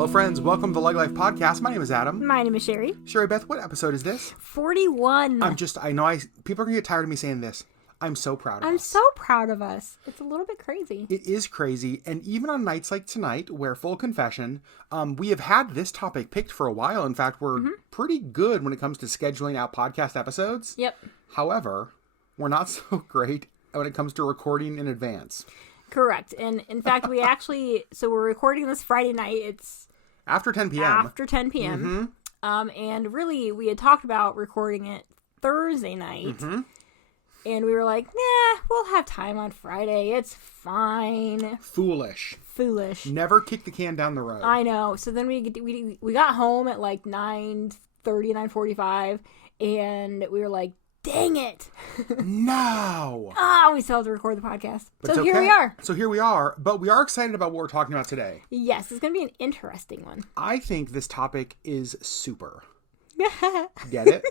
Hello, friends. Welcome to the LeggLife podcast. My name is Adam. My name is Sherry. Sherry Beth, what episode is this? 41. People are going to get tired of me saying this. I'm so proud of us. I'm so proud of us. It's a little bit crazy. It is crazy. And even on nights like tonight, where full confession, we have had this topic picked for a while. In fact, we're pretty good when it comes to scheduling out podcast episodes. Yep. However, we're not so great when it comes to recording in advance. Correct. And in fact, we're recording this Friday night. It's after 10 p.m. After 10 p.m. And really, we had talked about recording it Thursday night. And we were like, nah, we'll have time on Friday. It's fine. Foolish. Never kick the can down the road. I know. So then we got home at like 9:30, 9:45. And we were like, dang it. No. We still have to record the podcast. But so okay. Here we are. But we are excited about what we're talking about today. Yes, it's going to be an interesting one. I think this topic is super. Get it?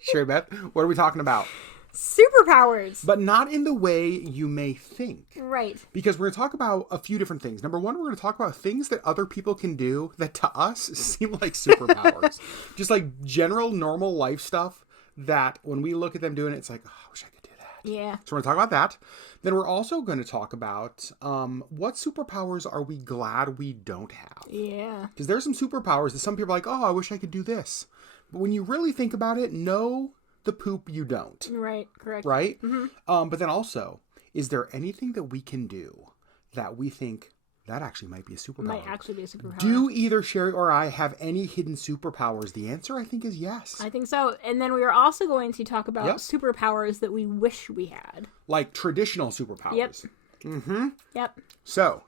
Sure, Beth. What are we talking about? Superpowers. But not in the way you may think. Right. Because we're going to talk about a few different things. Number one, we're going to talk about things that other people can do that to us seem like superpowers. Just like general, normal life stuff that when we look at them doing it, it's like, oh, I wish I could do that. Yeah. So we're going to talk about that. Then we're also going to talk about what superpowers are we glad we don't have? Yeah. Because there's some superpowers that some people are like, oh, I wish I could do this. But when you really think about it, no, the poop you don't. Right. Correct. Right? But then also, is there anything that we can do that we think that actually might be a superpower? Do either Sherry or I have any hidden superpowers? The answer, I think, is yes. I think so. And then we are also going to talk about superpowers that we wish we had. Like traditional superpowers. Yep. Yep. So,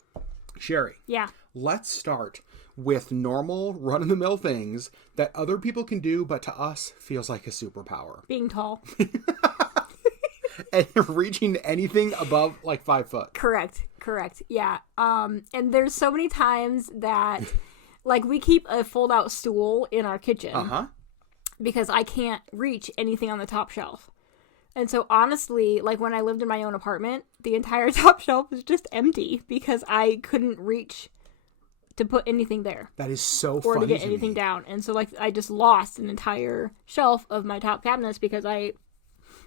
Sherry. Yeah. Let's start with normal, run-of-the-mill things that other people can do, but to us feels like a superpower. Being tall. And reaching anything above like 5 foot. Correct. Yeah. And there's so many times that like we keep a fold-out stool in our kitchen. Because I can't reach anything on the top shelf. And so honestly, like when I lived in my own apartment, the entire top shelf was just empty because I couldn't reach to put anything there. That is so funny. Or to get anything down. And so like I just lost an entire shelf of my top cabinets because I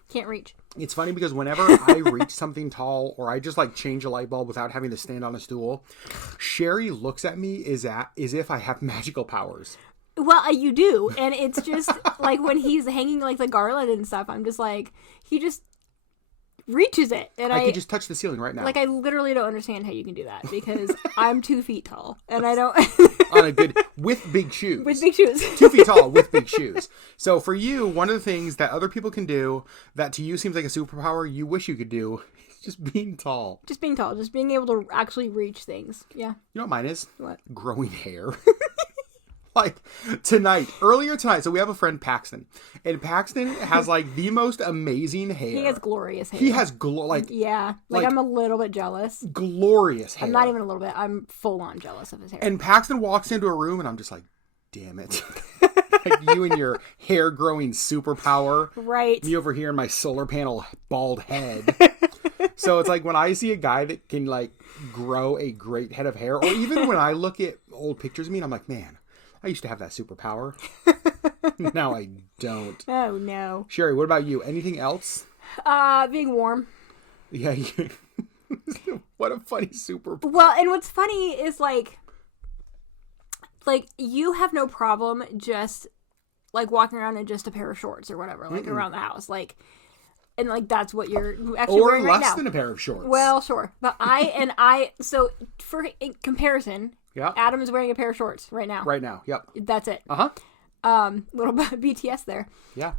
can't reach. It's funny because whenever I reach something tall or I just like change a light bulb without having to stand on a stool, Sherry looks at me as if I have magical powers. Well, you do. And it's just like when he's hanging like the garland and stuff, I'm just like, he just reaches it. And I could just touch the ceiling right now. Like I literally don't understand how you can do that because I'm 2 feet tall and I don't. On a good, with big shoes. With big shoes. 2 feet tall with big shoes. So for you, one of the things that other people can do that to you seems like a superpower you wish you could do is just being tall. Just being tall. Just being able to actually reach things. Yeah. You know what mine is? What? Growing hair. Like earlier tonight, so we have a friend, Paxton. And Paxton has like the most amazing hair. He has glorious hair. He has yeah. Like I'm a little bit jealous. Glorious hair. I'm not even a little bit. I'm full on jealous of his hair. And Paxton walks into a room and I'm just like, damn it. Like you and your hair growing superpower. Right. Me over here in my solar panel bald head. So it's like when I see a guy that can like grow a great head of hair, or even when I look at old pictures of me and I'm like, man, I used to have that superpower. Now I don't. Oh, no. Sherry, what about you? Anything else? Being warm. Yeah. What a funny superpower. Well, and what's funny is like you have no problem just like walking around in just a pair of shorts or whatever, like around the house. Like, and like that's what you're actually wearing right now. Or less than a pair of shorts. Well, sure. But so for comparison, yeah. Adam is wearing a pair of shorts right now. Right now, yep. That's it. Little BTS there. Yeah.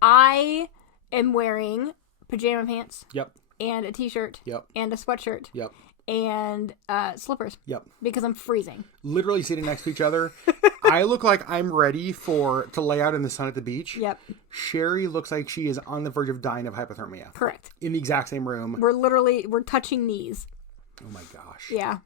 I am wearing pajama pants. Yep. And a t-shirt. Yep. And a sweatshirt. Yep. And slippers. Yep. Because I'm freezing. Literally sitting next to each other. I look like I'm ready to lay out in the sun at the beach. Yep. Sherry looks like she is on the verge of dying of hypothermia. Correct. In the exact same room. We're touching knees. Oh my gosh. Yeah.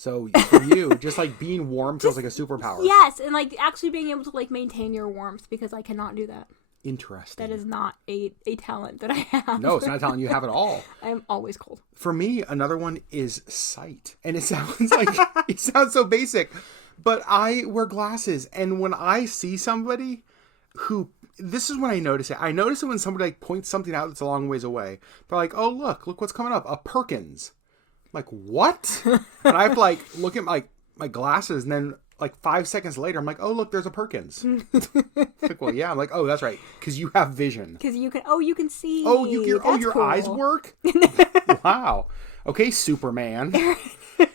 So for you, just like being warm feels like a superpower. Yes, and like actually being able to like maintain your warmth because I cannot do that. Interesting. That is not a talent that I have. No, it's not a talent you have at all. I'm always cold. For me, another one is sight. And it sounds like, it sounds so basic. But I wear glasses, and when I see somebody who, this is when I notice it. I notice it when somebody like points something out that's a long ways away. They're like, "Oh, look what's coming up, a Perkins." I'm like, what? And I have to like look at my glasses, and then like 5 seconds later, I'm like, "Oh, look, there's a Perkins." Like, well, yeah. I'm like, "Oh, that's right, because you have vision. Because you can see. Oh, your cool. eyes work. Wow. Okay, Superman."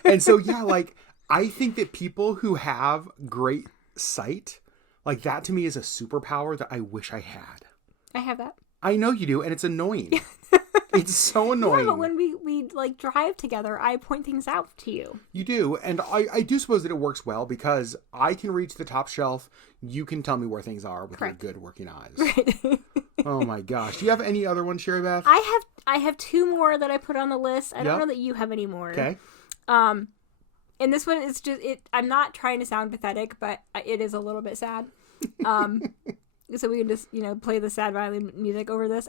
And so yeah, like I think that people who have great sight, like that to me is a superpower that I wish I had. I have that. I know you do, and it's annoying. It's so annoying. Yeah, but when we like drive together, I point things out to you. You do, and I do suppose that it works well because I can reach the top shelf. You can tell me where things are with Correct. your good working eyes. Right. Oh my gosh. Do you have any other ones, Sherry Beth? I have two more that I put on the list. I don't know that you have any more. Okay. And this one is just I'm not trying to sound pathetic, but it is a little bit sad. So we can just, play the sad violin music over this.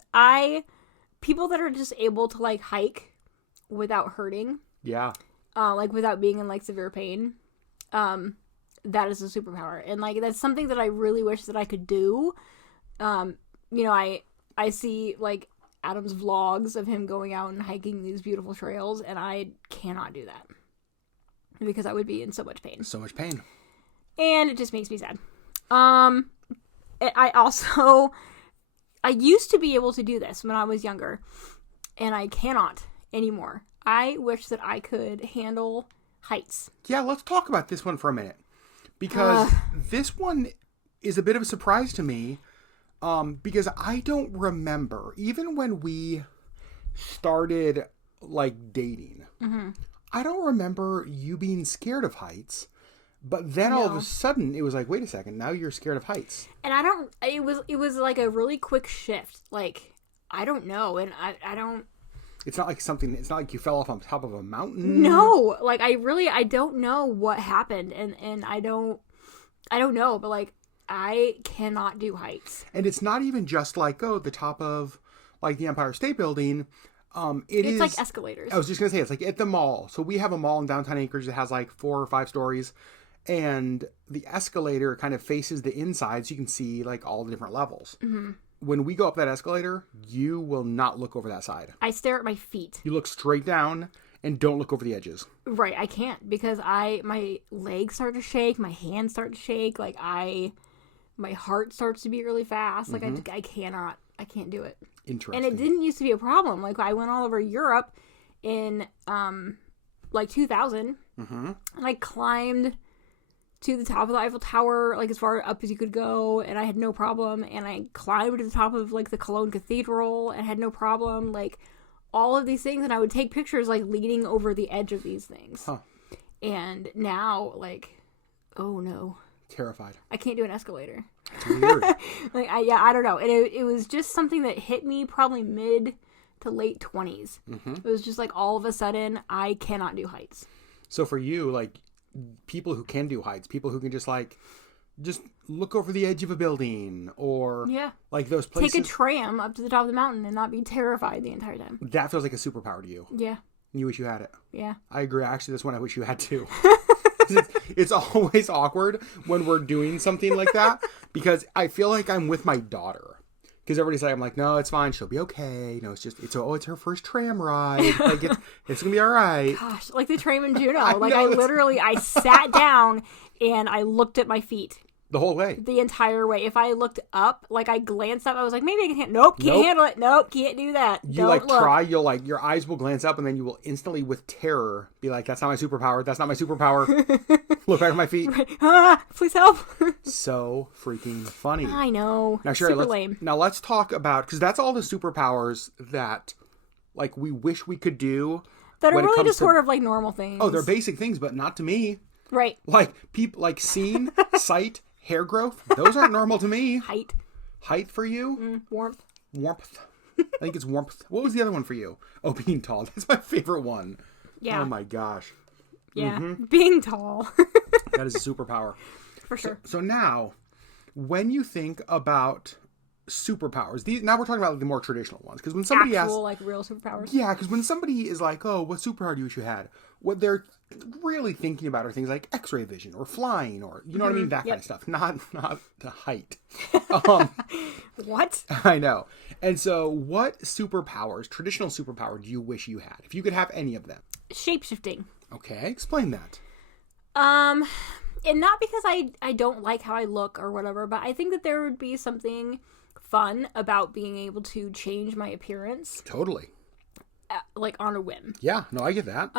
People that are just able to like hike without hurting. Yeah. Like without being in like severe pain. That is a superpower. And like that's something that I really wish that I could do. I see like Adam's vlogs of him going out and hiking these beautiful trails, and I cannot do that. Because I would be in so much pain. So much pain. And it just makes me sad. I used to be able to do this when I was younger, and I cannot anymore. I wish that I could handle heights. Yeah, let's talk about this one for a minute. Because this one is a bit of a surprise to me. Because I don't remember, even when we started, like, dating, I don't remember you being scared of heights. But then all of a sudden, it was like, wait a second, now you're scared of heights. And it was like a really quick shift. Like, I don't know. And I don't. It's not like you fell off on top of a mountain. No. Like, I don't know what happened. And I don't know. But, like, I cannot do heights. And it's not even just like, the top of, like, the Empire State Building. It's like escalators. I was just going to say, it's like at the mall. So we have a mall in downtown Anchorage that has like 4 or 5 stories. And the escalator kind of faces the inside, so you can see like all the different levels. Mm-hmm. When we go up that escalator, you will not look over that side. I stare at my feet. You look straight down and don't look over the edges. Right, I can't because my legs start to shake, my hands start to shake, like my heart starts to beat really fast. Like I can't do it. Interesting. And it didn't used to be a problem. Like I went all over Europe in like 2000, and I climbed to the top of the Eiffel Tower, like as far up as you could go, and I had no problem. And I climbed to the top of like the Cologne Cathedral and had no problem. Like all of these things, and I would take pictures like leaning over the edge of these things. Huh. And now, like, oh no, terrified. I can't do an escalator. That's weird. Like I don't know. And it was just something that hit me probably mid to late 20s. Mm-hmm. It was just like all of a sudden I cannot do heights. So for you, like, people who can do heights, people who can just look over the edge of a building, or like those places. Take a tram up to the top of the mountain and not be terrified the entire time. That feels like a superpower to you. Yeah. You wish you had it. Yeah. I agree. Actually, that's one I wish you had too. It's always awkward when we're doing something like that because I feel like I'm with my daughter. Because everybody's like, I'm like, no, it's fine. She'll be okay. No, it's her first tram ride. Like, it's going to be all right. Gosh, like the tram in Juneau. I sat down and I looked at my feet. The whole way. The entire way. If I looked up, like I glanced up, I was like, maybe I can handle it. Can't handle it. Nope, can't do that. Try, your eyes will glance up and then you will instantly with terror be like, that's not my superpower. That's not my superpower. Look back at my feet. Right. Please help. So freaking funny. I know. Now, Sherry, lame. Now let's talk about, because that's all the superpowers that like we wish we could do. That are really just sort of like normal things. Oh, they're basic things, but not to me. Right. Like people like seeing, sight, hair growth, those aren't normal to me. Height for you? Warmth. I think it's warmth. What was the other one for you? Oh, being tall. That's my favorite one. Yeah. Oh my gosh. Yeah. Being tall. That is a superpower. For sure. So now, when you think about superpowers. Now we're talking about the more traditional ones. Because when somebody asks, like real superpowers. Yeah, because when somebody is like, "Oh, what superpower do you wish you had?" What they're really thinking about are things like X-ray vision or flying or what I mean, that kind of stuff. Not the height. What? I know. And so, what superpowers, traditional superpower, do you wish you had if you could have any of them? Shapeshifting. Okay, explain that. And not because I don't like how I look or whatever, but I think that there would be something fun about being able to change my appearance. Totally. Like on a whim. Yeah, no, I get that.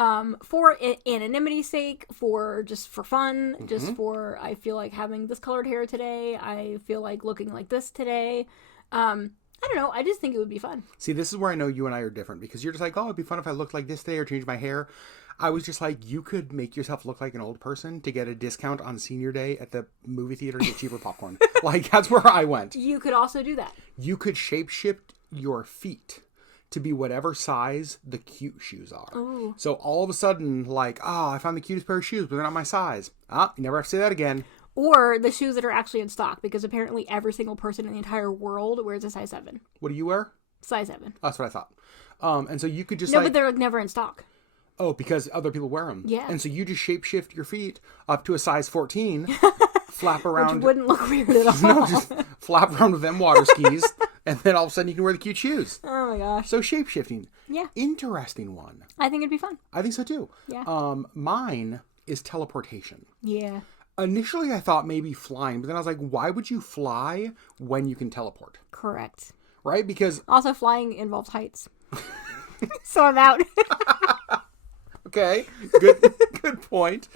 For anonymity's sake, for fun, just for, I feel like having this colored hair today, I feel like looking like this today. I don't know, I just think it would be fun. See, this is where I know you and I are different, because you're just like, oh, it'd be fun if I looked like this today or change my hair. I was just like, you could make yourself look like an old person to get a discount on senior day at the movie theater and get cheaper popcorn. Like, that's where I went. You could also do that. You could shapeshift your feet to be whatever size the cute shoes are. Ooh. So all of a sudden, like, oh, I found the cutest pair of shoes, but they're not my size. You never have to say that again. Or the shoes that are actually in stock, because apparently every single person in the entire world wears a size 7. What do you wear? Size 7. That's what I thought. And so you could just but they're never in stock. Oh, because other people wear them. Yeah. And so you just shapeshift your feet up to a size 14, flap around. Which wouldn't look weird at all. No, just flap around with them water skis, and then all of a sudden you can wear the cute shoes. Oh my gosh. So shapeshifting. Yeah. Interesting one. I think it'd be fun. I think so too. Yeah. Mine is teleportation. Yeah. Initially I thought maybe flying, but then I was like, why would you fly when you can teleport? Correct. Right? Because... Also, flying involves heights. So I'm out. Okay, good point.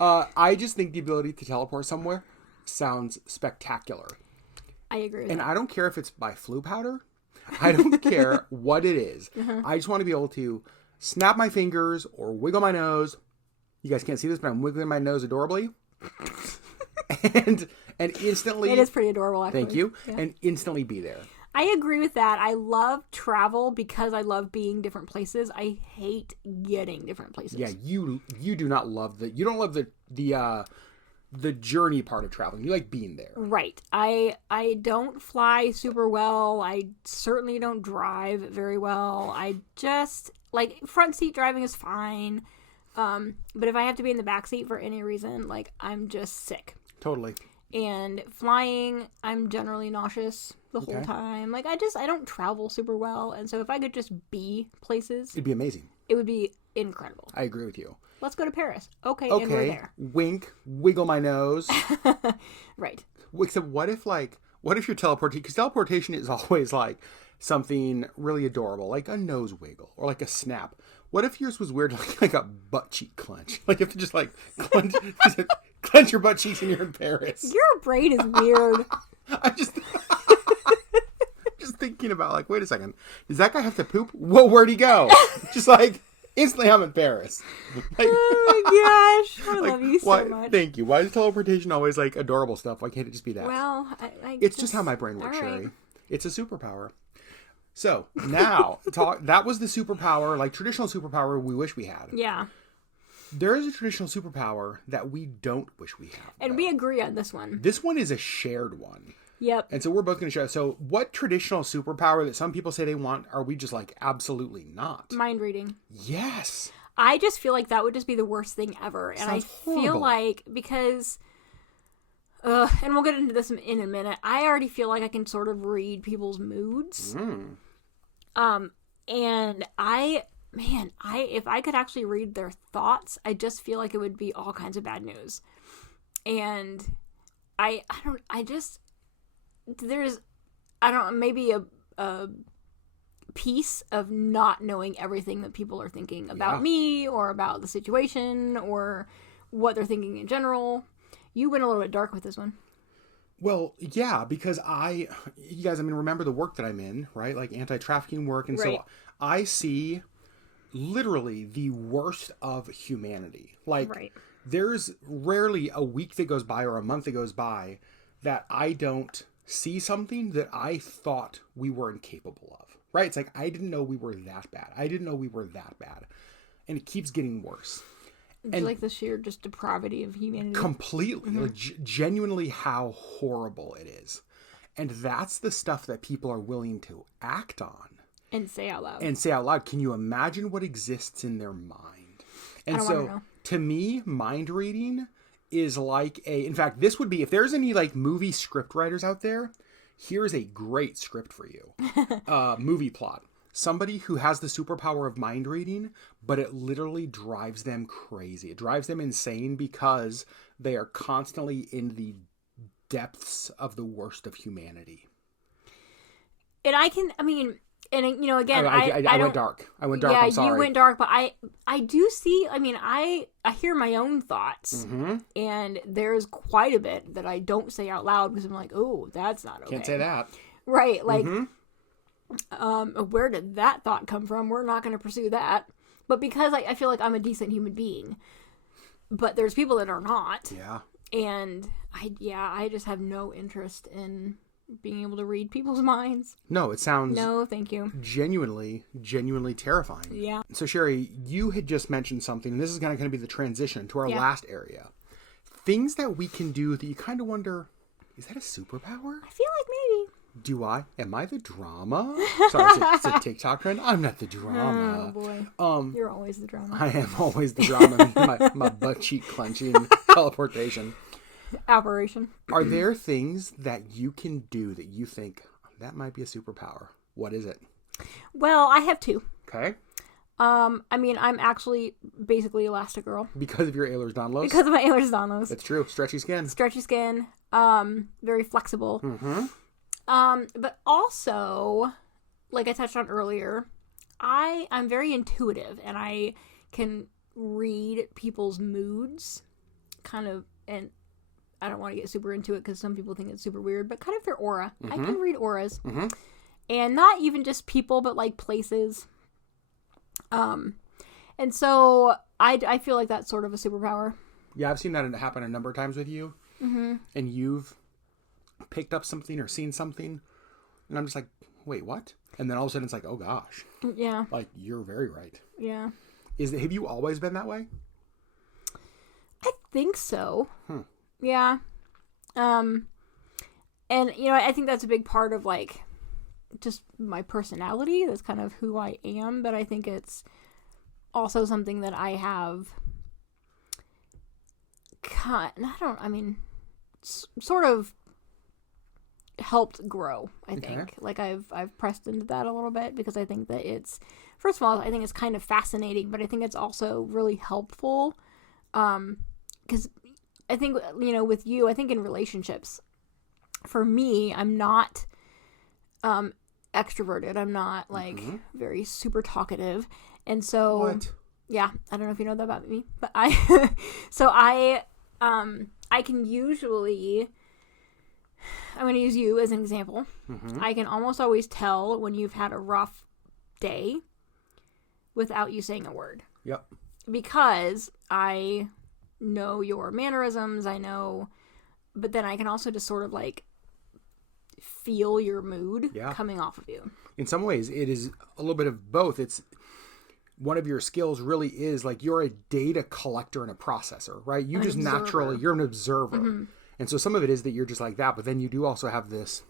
I just think the ability to teleport somewhere sounds spectacular. I agree with And that. I don't care if it's by flu powder. I don't care what it is. I just want to be able to snap my fingers or wiggle my nose. You guys can't see this, but I'm wiggling my nose adorably. and instantly... It is pretty adorable, actually. Thank you. Yeah. And instantly be there. I agree with that. I love travel because I love being different places. I hate getting different places. Yeah, you do not love you don't love the journey part of traveling. You like being there. Right. I don't fly super well. I certainly don't drive very well. I just like front seat driving is fine. But if I have to be in the back seat for any reason, like I'm just sick. Totally. And flying, I'm generally nauseous the whole time. Like, I don't travel super well. And so if I could just be places... It'd be amazing. It would be incredible. I agree with you. Let's go to Paris. Okay, and we're there. Wink, wiggle my nose. Right. Except what if you're teleporting? Because teleportation is always like something really adorable, like a nose wiggle or like a snap. What if yours was weird, like a butt cheek clench? Like you have to just like clench your butt cheeks when you're in Paris. Your brain is weird. I just thinking about like, wait a second, does that guy have to poop? Whoa, where'd he go? Just like instantly, I'm in Paris. Like, oh my gosh, I love you so much. Thank you. Why is teleportation always like adorable stuff? Why can't it just be that? Well, it's just how my brain works, Sherry. Right. It's a superpower. So now, that was the superpower, like traditional superpower we wish we had. Yeah. There is a traditional superpower that we don't wish we have. And we agree on this one. This one is a shared one. Yep. And so we're both going to share. So what traditional superpower that some people say they want are we just like absolutely not? Mind reading. Yes. I just feel like that would just be the worst thing ever. And I feel like because... and we'll get into this in a minute. I already feel like I can sort of read people's moods. And if I could actually read their thoughts, I just feel like it would be all kinds of bad news. And maybe a piece of not knowing everything that people are thinking about me or about the situation or what they're thinking in general. You went a little bit dark with this one. Well, yeah, because you guys, remember the work that I'm in, right? Like anti-trafficking work. And so I see literally the worst of humanity. Like there's rarely a week that goes by or a month that goes by that I don't see something that I thought we were incapable of, right? It's like, I didn't know we were that bad. I didn't know we were that bad. And it keeps getting worse. And like the sheer just depravity of humanity. Completely. Like, genuinely how horrible it is. And that's the stuff that people are willing to act on. And say out loud. And say out loud. Can you imagine what exists in their mind? And I don't wanna know. To me, mind reading is like in fact, this would be, if there's any like movie script writers out there, here's a great script for you. Movie plot. Somebody who has the superpower of mind reading, but it literally drives them crazy. It drives them insane because they are constantly in the depths of the worst of humanity. And again, I went dark. Yeah, I'm sorry. you went dark, but I do see, I hear my own thoughts, and there's quite a bit that I don't say out loud because I'm like, oh, that's not okay. Can't say that. Right, like, where did that thought come from? We're not going to pursue that. But because I feel like I'm a decent human being, but there's people that are not. Yeah. And I just have no interest in being able to read people's minds. No, it sounds... No, thank you. Genuinely terrifying. Yeah. So, Sherry, you had just mentioned something, and this is kind of going to be the transition to our last area. Things that we can do that you kind of wonder, is that a superpower? I feel like maybe. Am I the drama? Sorry, it's a TikTok trend. I'm not the drama. Oh, boy. You're always the drama. I am always the drama. my butt cheek clenching teleportation. Operation. Are there things that you can do that you think, that might be a superpower? What is it? Well, I have two. Okay. I'm actually basically Elastigirl. Because of your Ehlers-Danlos? Because of my Ehlers-Danlos. That's true. Stretchy skin. Stretchy skin. Very flexible. But also, like I touched on earlier, I'm very intuitive, and I can read people's moods, kind of, and I don't want to get super into it because some people think it's super weird, but kind of their aura. I can read auras. And not even just people, but like places. And so I feel like that's sort of a superpower. Yeah, I've seen that happen a number of times with you. And you've picked up something or seen something, and I'm just like, wait, what? And then all of a sudden it's like, oh gosh. Yeah. Like, you're very right. Yeah. Have you always been that way? I think so. Yeah. And, I think that's a big part of, like, just my personality. That's kind of who I am, but I think it's also something that I have sort of helped grow, I think. Okay. Like, I've pressed into that a little bit because I think that it's, first of all, I think it's kind of fascinating, but I think it's also really helpful. Because I think, with you, I think in relationships, for me, I'm not extroverted. I'm not, like, very super talkative. And so... What? Yeah, I don't know if you know that about me, but I can usually... I'm going to use you as an example. I can almost always tell when you've had a rough day without you saying a word. Yep. Because I know your mannerisms, but then I can also just sort of like feel your mood coming off of you. In some ways, it is a little bit of both. It's one of your skills really is like you're a data collector and a processor, right? You just naturally, you're an observer. And so some of it is that you're just like that, but then you do also have this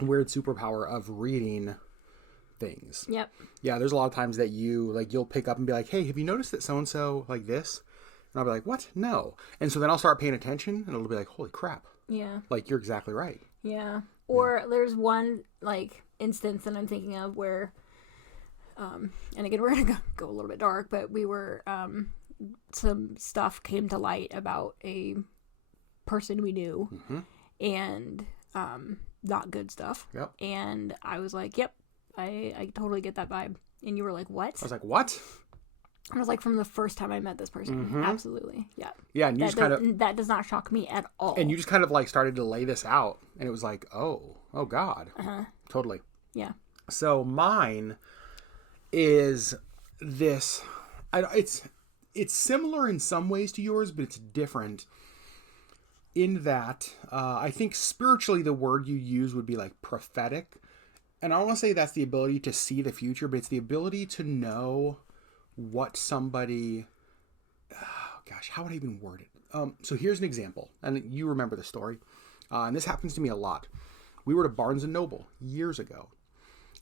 weird superpower of reading things. Yep. Yeah, there's a lot of times that you'll pick up and be like, hey, have you noticed that so-and-so like this? And I'll be like, what? No. And so then I'll start paying attention, and it'll be like, holy crap. Yeah. Like, you're exactly right. Yeah. Or there's one, like, instance that I'm thinking of where, and again, we're going to go a little bit dark, but we were, some stuff came to light about a person we knew, and not good stuff. Yep. And I was like, yep, I totally get that vibe. And you were like, what? I was like, what? I was like, from the first time I met this person. Absolutely. Yeah. Yeah, and you that does not shock me at all. And you just kind of like started to lay this out, and it was like, oh God. Totally. Yeah. So mine is this, it's similar in some ways to yours, but it's different in that I think spiritually the word you use would be like prophetic. And I don't want to say that's the ability to see the future, but it's the ability to know what somebody... gosh, how would I even word it? So here's an example. And you remember the story. And this happens to me a lot. We were to Barnes & Noble years ago.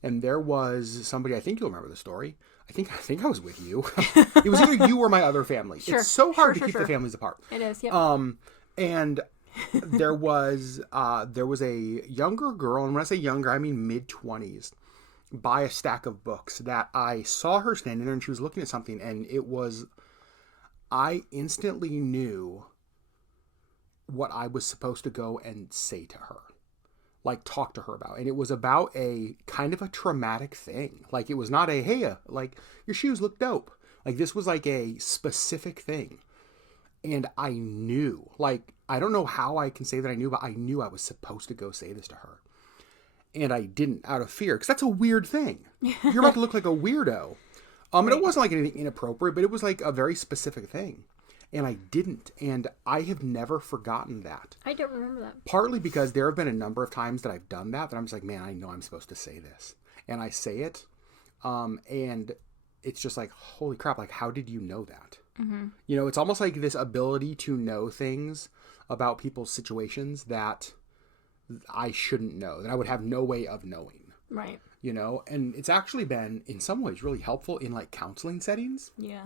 And there was somebody, I think you'll remember the story. I think I was with you. It was either you or my other family. Sure. It's so hard to keep the families apart. It is, yep. And there was a younger girl, and when I say younger, I mean mid-20s, by a stack of books that I saw her standing there, and she was looking at something, and I instantly knew what I was supposed to go and say to her. Like, talk to her about. And it was about a kind of a traumatic thing. Like, it was not a, hey, like, your shoes look dope. Like, this was like a specific thing. And I knew, like, I don't know how I can say that I knew, but I knew I was supposed to go say this to her. And I didn't, out of fear, because that's a weird thing. You're about to look like a weirdo. And it wasn't like anything inappropriate, but it was like a very specific thing. And I didn't. And I have never forgotten that. I don't remember that. Partly because there have been a number of times that I've done that I'm just like, man, I know I'm supposed to say this. And I say it. And it's just like, holy crap, like, how did you know that? Mm-hmm. You know, it's almost like this ability to know things about people's situations that I shouldn't know, that I would have no way of knowing. Right. You know, and it's actually been, in some ways, really helpful in, like, counseling settings. Yeah.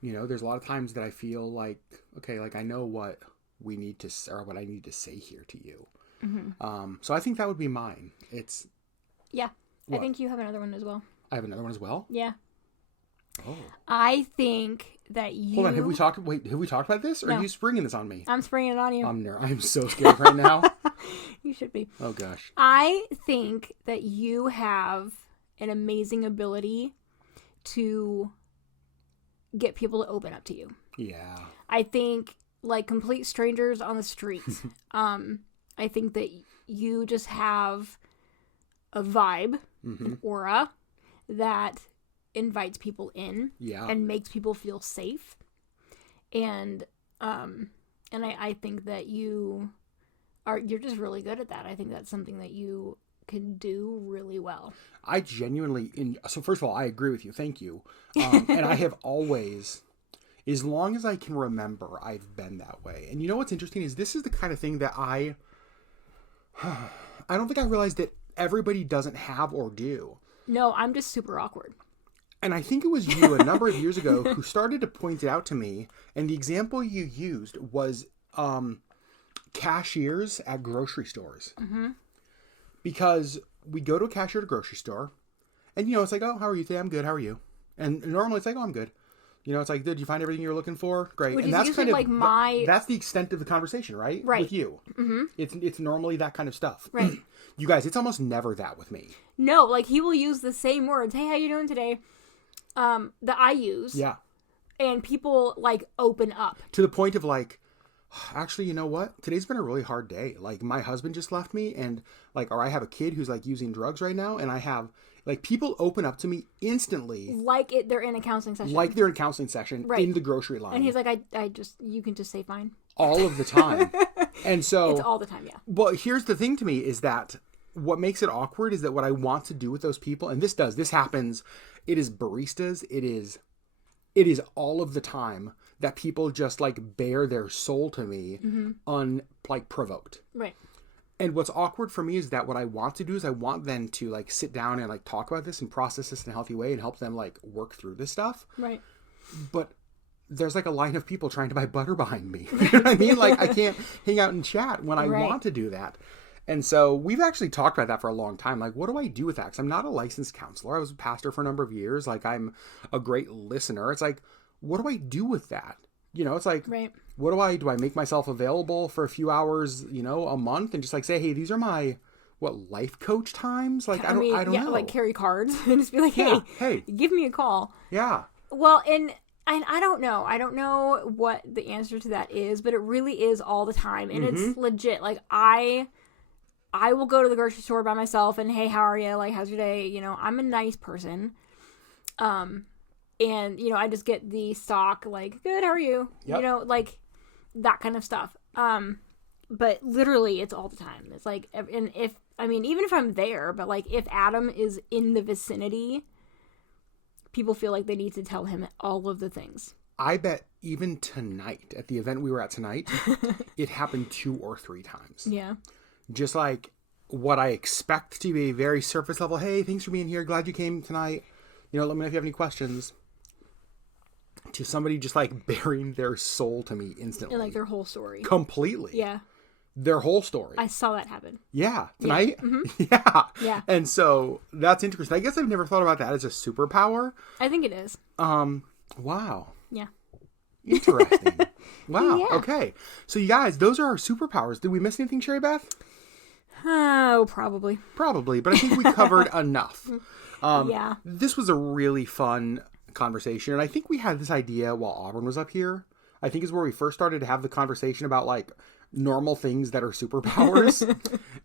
You know, there's a lot of times that I feel like, okay, like, I know what we need to, or what I need to say here to you. Mm-hmm. So I think that would be mine. It's... Yeah. What? I think you have another one as well. I have another one as well? Yeah. Oh. I think that you... Hold on, have we talked about this? Or are you springing this on me? I'm springing it on you. I'm so scared right now. You should be. Oh, gosh. I think that you have an amazing ability to get people to open up to you. Yeah. I think, like, complete strangers on the streets. I think that you just have a vibe, an aura that invites people in and makes people feel safe. And I think that you're just really good at that. I think that's something that you can do really well. I genuinely, so first of all, I agree with you. Thank you. And I have always, as long as I can remember, I've been that way. And you know what's interesting is this is the kind of thing that I don't think I realized that everybody doesn't have or do. No, I'm just super awkward. And I think it was you a number of years ago who started to point it out to me. And the example you used was cashiers at grocery stores. Mm-hmm. Because we go to a cashier at a grocery store, and, you know, it's like, oh, how are you today? I'm good. How are you? And normally it's like, oh, I'm good. You know, it's like, did you find everything you were looking for? Great. Which and is that's usually kind of like that's the extent of the conversation, right? Right. With you. Mm-hmm. It's normally that kind of stuff. Right. You guys, it's almost never that with me. No, like, he will use the same words. Hey, how you doing today? That I use. Yeah. And people, like, open up. To the point of, like, actually, you know what? Today's been a really hard day. Like, my husband just left me, and, like, or I have a kid who's, like, using drugs right now, and I have, like, people open up to me instantly. Like they're in a counseling session. Like they're in a counseling session in the grocery line. And he's like, you can just say fine. All of the time. And so... It's all the time, yeah. Well, here's the thing to me is that what makes it awkward is that what I want to do with those people, and this happens, it is baristas, it is all of the time that people just, like, bare their soul to me provoked. Right. And what's awkward for me is that what I want to do is I want them to, like, sit down and, like, talk about this and process this in a healthy way and help them, like, work through this stuff. Right. But there's, like, a line of people trying to buy butter behind me. You know what I mean? Like, I can't hang out and chat when I want to do that. And so we've actually talked about that for a long time. Like, what do I do with that? Because I'm not a licensed counselor. I was a pastor for a number of years. Like, I'm a great listener. It's like, what do I do with that? You know, it's like, what do I make myself available for a few hours, you know, a month and just, like, say, hey, these are my, life coach times? Like, I don't know. Like, carry cards and just be like, hey, give me a call. Yeah. Well, and I don't know. I don't know what the answer to that is, but it really is all the time. And it's legit. Like, I will go to the grocery store by myself and, hey, how are you? Like, how's your day? You know, I'm a nice person. And, you know, I just get the stock, like, good, how are you? Yep. You know, like, that kind of stuff. But literally, it's all the time. It's like, and even if I'm there, but, like, if Adam is in the vicinity, people feel like they need to tell him all of the things. I bet even tonight, at the event we were at tonight, it happened 2 or 3 times. Yeah. just like what I expect to be very surface level. Hey, thanks for being here. Glad you came tonight. You know, let me know if you have any questions. To somebody just like bearing their soul to me instantly. And like their whole story. Completely. Yeah. Their whole story. I saw that happen. Yeah. Tonight? Yeah. Mm-hmm. Yeah. Yeah. And so that's interesting. I guess I've never thought about that as a superpower. I think it is. Wow. Yeah. Interesting. Wow. Yeah. Okay. So you guys, those are our superpowers. Did we miss anything, Sherry Beth? Oh, probably. Probably, but I think we covered enough. Yeah. This was a really fun conversation, and I think we had this idea while Auburn was up here. I think is where we first started to have the conversation about like normal things that are superpowers.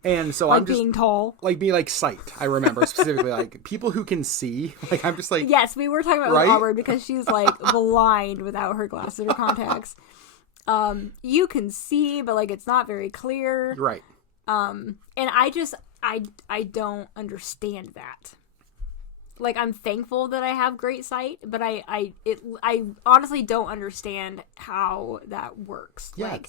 And so like I'm just being tall. like being like sight. I remember specifically like people who can see. Like I'm just like Yes, we were talking about Right? with Auburn because she's like blind without her glasses or contacts. You can see, but like it's not very clear. right. And I don't understand that. Like, I'm thankful that I have great sight, but I honestly don't understand how that works. Yeah, like,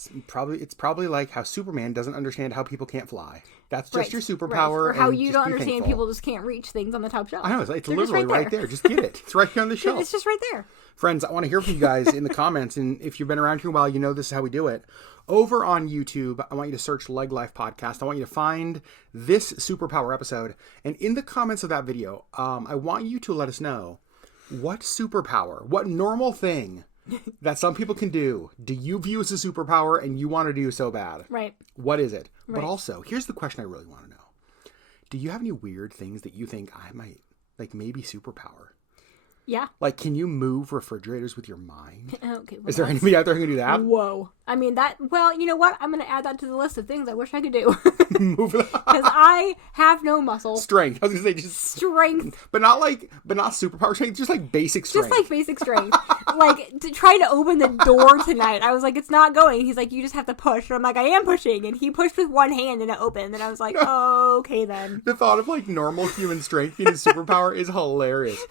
it's probably like how Superman doesn't understand how people can't fly. That's just right, your right. superpower. Or how and you just don't be understand thankful. people just can't reach things on the top shelf. I know, it's They're literally just right there. Just get it. It's right here on the shelf. It's just right there. Friends, I want to hear from you guys in the comments, and if you've been around here a while, you know this is how we do it. Over on YouTube, I want you to search LeggLife Podcast. I want you to find this superpower episode, and in the comments of that video, I want you to let us know what superpower, what normal thing that some people can do you view as a superpower and you want to do so bad? Right. What is it? Right. But also, here's the question I really want to know. Do you have any weird things that you think I might, like maybe superpower? Yeah. Like, can you move refrigerators with your mind? Okay. Well, Is there anybody out there who can do that? Whoa. I mean, well, you know what? I'm going to add that to the list of things I wish I could do. Move it. Because I have no muscle. Strength. I was going to say just Strength. but not superpower strength, just like basic strength. Just like basic strength. Like, to try to open the door tonight, I was like, it's not going. He's like, you just have to push. And I'm like, I am pushing. And he pushed with one hand and it opened. And I was like, oh, okay then. The thought of like normal human strength being a superpower is hilarious.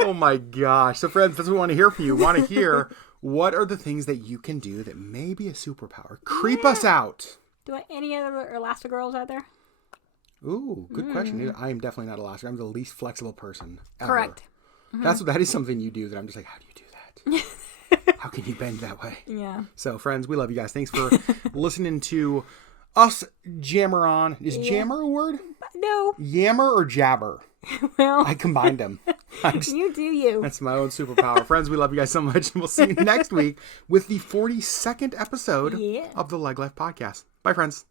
Oh my gosh. So friends, that's what we want to hear from you. We want to hear what are the things that you can do that may be a superpower. Creep us out. Do any other Elastigirls out there? Ooh, good question. I am definitely not elastic. I'm the least flexible person ever. Correct. That is something you do that I'm just like, how do you do that? How can you bend that way? Yeah. So friends, we love you guys. Thanks for listening to us jammer on. Is jammer a word? No. Yammer or jabber? Well, I combined them. you do you. That's my own superpower. Friends, we love you guys so much. And we'll see you next week with the 42nd episode of the LeggLife Podcast. Bye, friends.